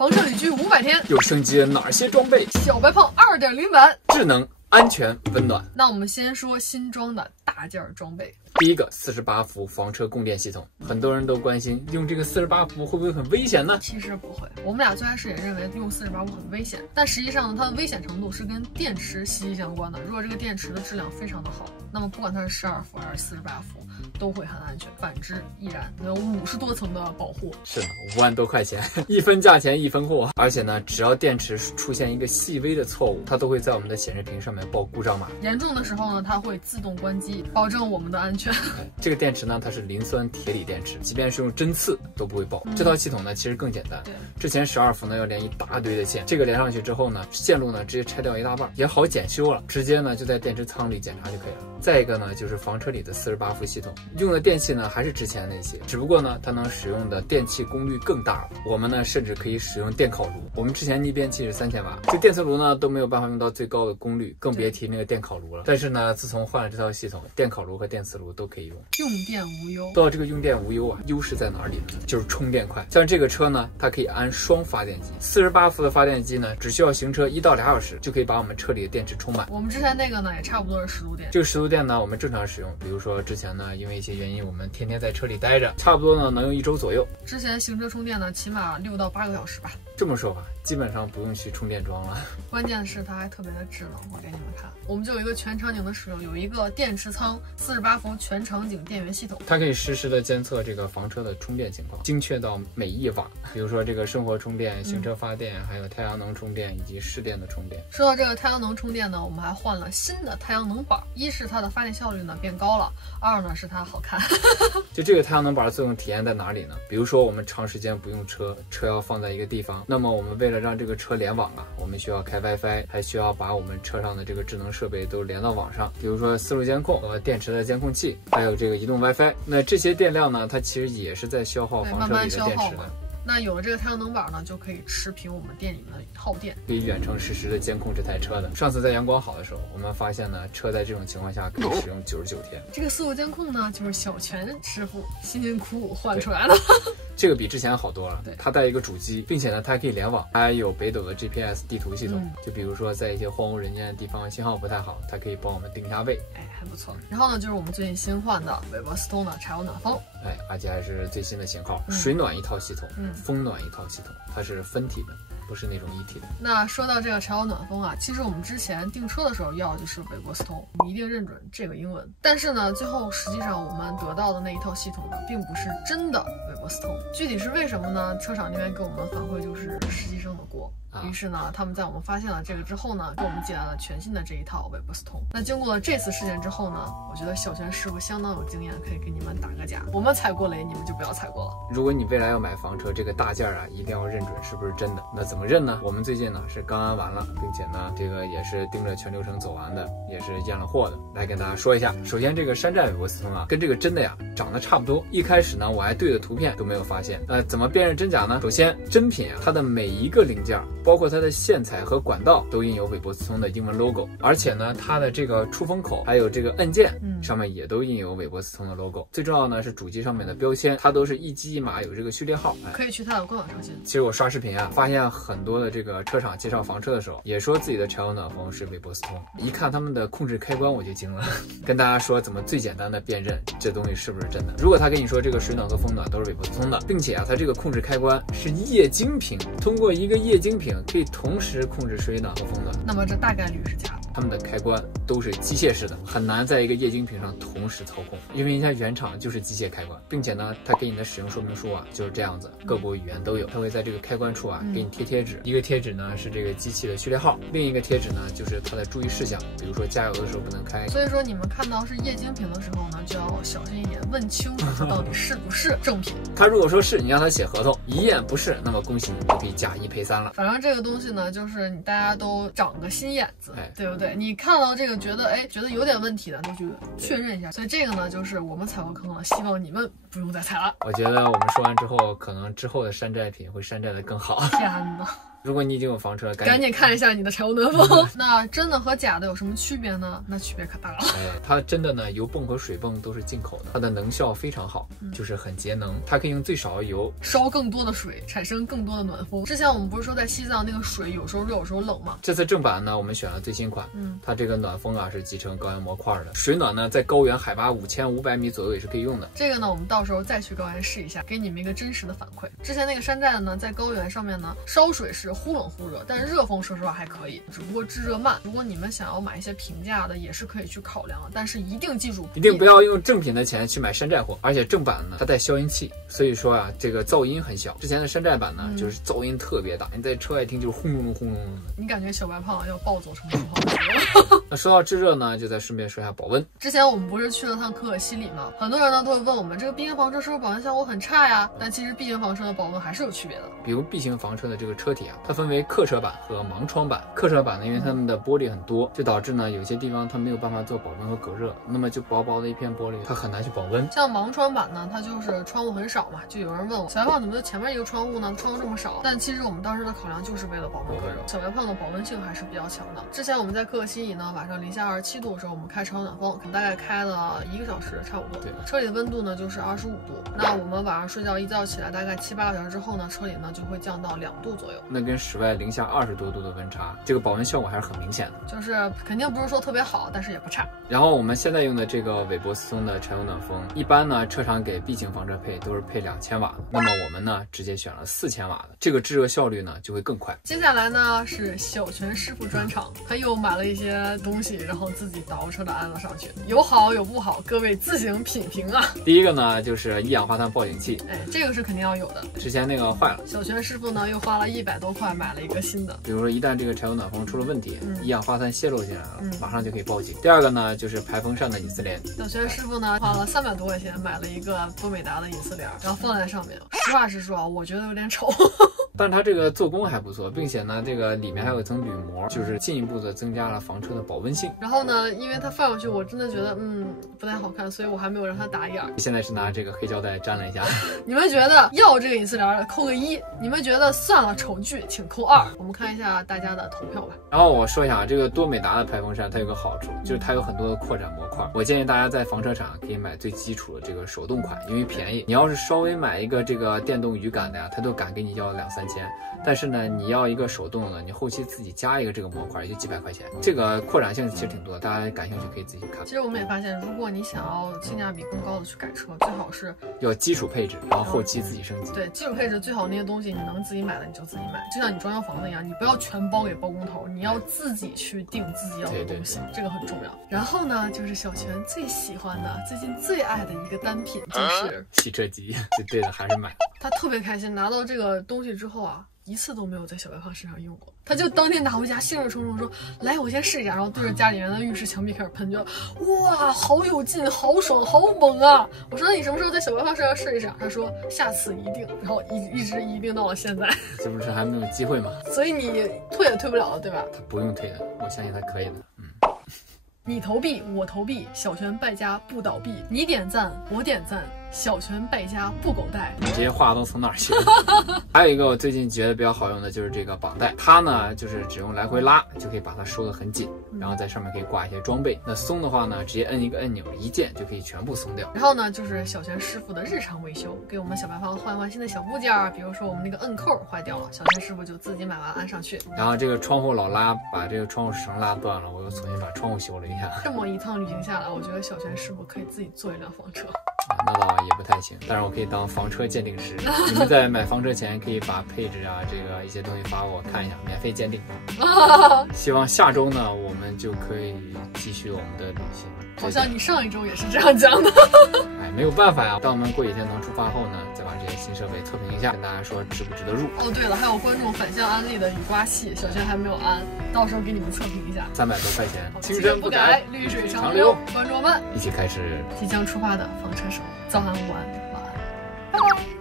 房车旅居500天，又升级了哪些装备？小白胖2.0版，智能、安全、温暖。那我们先说新装的大件装备。第一个48伏房车供电系统，很多人都关心用这个48伏会不会很危险呢？其实不会，我们俩最开始也认为用48伏很危险，但实际上呢，它的危险程度是跟电池息息相关的。如果这个电池的质量非常的好，那么不管它是12伏还是48伏，都会很安全。反之亦然，有50多层的保护。是呢，5万多块钱，一分价钱一分货。而且呢，只要电池出现一个细微的错误，它都会在我们的显示屏上面报故障码。严重的时候呢，它会自动关机，保证我们的安全。这个电池呢，它是磷酸铁锂电池，即便是用针刺都不会爆。这套系统呢，其实更简单。之前12伏呢要连一大堆的线，这个连上去之后呢，线路呢直接拆掉一大半，也好检修了，直接呢就在电池仓里检查就可以了。再一个呢，就是房车里的48伏系统，用的电器呢还是之前那些，只不过呢它能使用的电器功率更大了。我们呢甚至可以使用电烤炉，我们之前逆变器是3000瓦，这电磁炉呢都没有办法用到最高的功率，更别提那个电烤炉了。但是呢，自从换了这套系统，电烤炉和电磁炉都可以用，用电无忧。说到这个用电无忧啊，优势在哪里呢？就是充电快。像这个车呢，它可以安双发电机，48伏的发电机呢，只需要行车1到2小时就可以把我们车里的电池充满。我们之前那个呢，也差不多是10度电。这个10度电呢，我们正常使用，比如说之前呢，因为一些原因，我们天天在车里待着，差不多呢能用1周左右。之前行车充电呢，起码6到8个小时吧。这么说吧，基本上不用去充电桩了。关键是它还特别的智能，我给你们看，我们就有一个全场景的使用，有一个电池仓48伏全场景电源系统，它可以实时的监测这个房车的充电情况，精确到每1瓦。比如说这个生活充电、行车发电，还有太阳能充电以及市电的充电。说到这个太阳能充电呢，我们还换了新的太阳能板，一是它的发电效率呢变高了，二呢是它好看。就这个太阳能板的作用体现在哪里呢？比如说我们长时间不用车，车要放在一个地方，那么我们为了让这个车联网啊，我们需要开 WiFi， 还需要把我们车上的这个智能设备都连到网上，比如说四路监控和电池的监控器，还有这个移动 WiFi。那这些电量呢，它其实也是在消耗房车里的电池的。那有了这个太阳能板呢，就可以持平我们店里面的耗电，可以远程实时的监控这台车的。上次在阳光好的时候，我们发现呢，车在这种情况下可以使用99天。这个4路监控呢，就是小泉师傅辛辛苦苦换出来的。这个比之前好多了，它带一个主机，并且呢，它还可以联网，它还有北斗的 GPS 地图系统。就比如说在一些荒无人烟的地方，信号不太好，它可以帮我们定一下位，还不错。然后呢，就是我们最近新换的韦伯斯通的柴油暖风，而且还是最新的型号，水暖一套系统，风暖一套系统，它是分体的，不是那种一体的。那说到这个柴油暖风啊，其实我们之前订车的时候要的就是韦伯斯通，你一定认准这个英文。但是呢，最后实际上我们得到的那一套系统呢，并不是真的韦伯斯通。具体是为什么呢？车厂那边给我们反馈就是实习生的锅。于是呢，他们在我们发现了这个之后呢，给我们寄来了全新的这一套韦伯斯通。那经过了这次事件之后呢，我觉得小泉师傅相当有经验，可以给你们打个价。我们踩过雷，你们就不要踩过了。如果你未来要买房车，这个大件啊，一定要认准是不是真的。那怎么认呢？我们最近呢是刚安完了，并且呢这个也是盯着全流程走完的，也是验了货的。来跟大家说一下，首先这个山寨韦伯斯通啊，跟这个真的呀长得差不多。一开始呢我还对着图片都没有发现。怎么辨认真假呢？首先真品啊，它的每一个零件，包括它的线材和管道都印有韦伯斯通的英文 logo， 而且呢它的这个出风口还有这个按键上面也都印有韦伯斯通的 logo。最重要呢是主机上面的标签，它都是一机一码，有这个序列号，可以去它的官网上新。其实我刷视频啊，发现很多的这个车厂介绍房车的时候，也说自己的柴油暖风是韦伯斯通。一看他们的控制开关我就惊了，跟大家说怎么最简单的辨认这东西是不是真的。如果他跟你说这个水暖和风暖都是韦伯斯通的，并且啊它这个控制开关是液晶屏，通过一个液晶屏可以同时控制水暖和风暖，那么这大概率是假的。他们的开关都是机械式的，很难在一个液晶屏上同时操控，因为人家原厂就是机械开关，并且呢，它给你的使用说明书啊就是这样子，各国语言都有，它会在这个开关处啊给你贴贴纸，一个贴纸呢是这个机器的序列号，另一个贴纸呢就是它的注意事项，比如说加油的时候不能开。所以说你们看到是液晶屏的时候呢，就要小心一点，问清楚它到底是不是正品。他如果说是，你让他写合同，一验不是，那么恭喜你，就可以假1赔3了。反正这个东西呢，就是你大家都长个心眼子，对不对？对，你看到这个觉得有点问题的，就去确认一下。所以这个呢，就是我们踩过坑了，希望你们不用再踩了。我觉得我们说完之后，可能之后的山寨品会山寨的更好。天哪！如果你已经有房车，赶紧看一下你的柴油暖风。那真的和假的有什么区别呢？那区别可大了。它真的呢，油泵和水泵都是进口的，它的能效非常好，就是很节能，它可以用最少的油烧更多的水，产生更多的暖风。之前我们不是说在西藏那个水有时候热有时候冷吗？这次正版呢，我们选了最新款，它这个暖风啊是集成高原模块的，水暖呢在高原海拔5500米左右也是可以用的。这个呢，我们到时候再去高原试一下，给你们一个真实的反馈。之前那个山寨的呢，在高原上面呢，烧水是忽冷忽热。但是热风说实话还可以，只不过制热慢。如果你们想要买一些平价的，也是可以去考量的。但是一定记住，一定不要用正品的钱去买山寨货。而且正版呢，它带消音器，所以说啊，这个噪音很小。之前的山寨版呢，就是噪音特别大，你在车外听就是轰隆隆轰隆隆的。你感觉小白胖要暴走成土豪了。那说到制热呢，就再顺便说一下保温。之前我们不是去了趟可可西里吗？很多人呢都会问我们，这个 B 型房车是不是保温效果很差呀？但其实 B 型房车的保温还是有区别的。比如 B 型房车的这个车体啊，它分为客车版和盲窗版。客车版呢，因为它们的玻璃很多，就导致呢有些地方它没有办法做保温和隔热，那么就薄薄的一片玻璃，它很难去保温。像盲窗版呢，它就是窗户很少嘛，就有人问我，小白胖怎么就前面一个窗户呢？窗户这么少？但其实我们当时的考量就是为了保温隔热。小白胖的保温性还是比较强的。之前我们在可可西里呢，晚上零下27度的时候，我们开超暖风，大概开了1个小时差不多。对，车里的温度呢就是25度。那我们晚上睡觉一觉起来，大概7、8个小时之后呢，车里呢就会降到2度左右。那跟室外零下20多度的温差，这个保温效果还是很明显的。就是肯定不是说特别好，但是也不差。然后我们现在用的这个韦伯斯通的柴油暖风，一般呢车厂给 B 型房车配都是配2000瓦的，那么我们呢直接选了4000瓦的，这个制热效率呢就会更快。接下来呢是小泉师傅专场，他又买了一些东西，然后自己倒车的安了上去，有好有不好，各位自行品评啊。第一个呢就是一氧化碳报警器，这个是肯定要有的，之前那个坏了，小泉师傅呢又花了100多块买了一个新的。比如说一旦这个柴油暖风出了问题，一氧化碳泄漏进来了，马上就可以报警。第二个呢就是排风扇的隐私帘，小泉师傅呢花了300多块钱买了一个多美达的隐私帘，然后放在上面。实话实说啊，我觉得有点丑。但是它这个做工还不错，并且呢，这个里面还有一层铝膜，就是进一步的增加了房车的保温性。然后呢，因为它放上去，我真的觉得不太好看，所以我还没有让它打眼。现在是拿这个黑胶带粘了一下。你们觉得要这个隐私帘的扣个1，你们觉得算了丑剧请扣2。我们看一下大家的投票吧。然后我说一下这个多美达的排风扇它有个好处，就是它有很多的扩展模块。我建议大家在房车厂可以买最基础的这个手动款，因为便宜。你要是稍微买一个这个电动雨感的呀，它都敢给你要2、3千。但是呢，你要一个手动的，你后期自己加一个这个模块，也就几百块钱。这个扩展性其实挺多，大家感兴趣可以自己看。其实我们也发现，如果你想要性价比更高的去改车，最好是要基础配置，然后后期自己升级。对，基础配置最好那些东西你能自己买的你就自己买，就像你装修房子一样，你不要全包给包工头，你要自己去定自己要的东西，这个很重要。然后呢，就是小泉最喜欢的、最近最爱的一个单品就是洗车机，最对的还是买。他特别开心，拿到这个东西之后啊，一次都没有在小白胖身上用过，他就当天拿回家，兴致冲冲说：“来，我先试一下。”然后对着家里面的浴室墙壁开始喷，就哇，好有劲，好爽，好猛啊！我说：“那你什么时候在小白胖身上试一下？”他说：“下次一定。”然后一直一定到了现在，这不是还没有机会吗？所以你退也退不了了，对吧？他不用退的，我相信他可以的。你投币，我投币，小泉败家不倒闭。你点赞，我点赞，小泉败家不狗带。你这些话都从哪儿学的？还有一个我最近觉得比较好用的就是这个绑带，它呢就是只用来回拉就可以把它收得很紧，然后在上面可以挂一些装备。那松的话呢，直接摁一个按钮，一键就可以全部松掉。然后呢，就是小泉师傅的日常维修，给我们小白胖换新的小部件，比如说我们那个摁扣坏掉了，小泉师傅就自己买完安上去。然后这个窗户老拉，把这个窗户绳拉断了，我又重新把窗户修了一下。这么一趟旅行下来，我觉得小泉师傅可以自己做一辆房车。那倒也不太行，但是我可以当房车鉴定师。你们在买房车前可以把配置啊，这个一些东西发我看一下，免费鉴定。希望下周呢，我们就可以继续我们的旅行。好像你上一周也是这样讲的。没有办法呀。当我们过几天能出发后呢，再把这些新设备测评一下，跟大家说值不值得入。哦，对了，还有观众反向安利的雨刮器，小泉还没有安，到时候给你们测评一下。300多块钱，青山不改，绿水长流。观众们，一起开始即将出发的房车手，早安、午安、晚安，拜拜。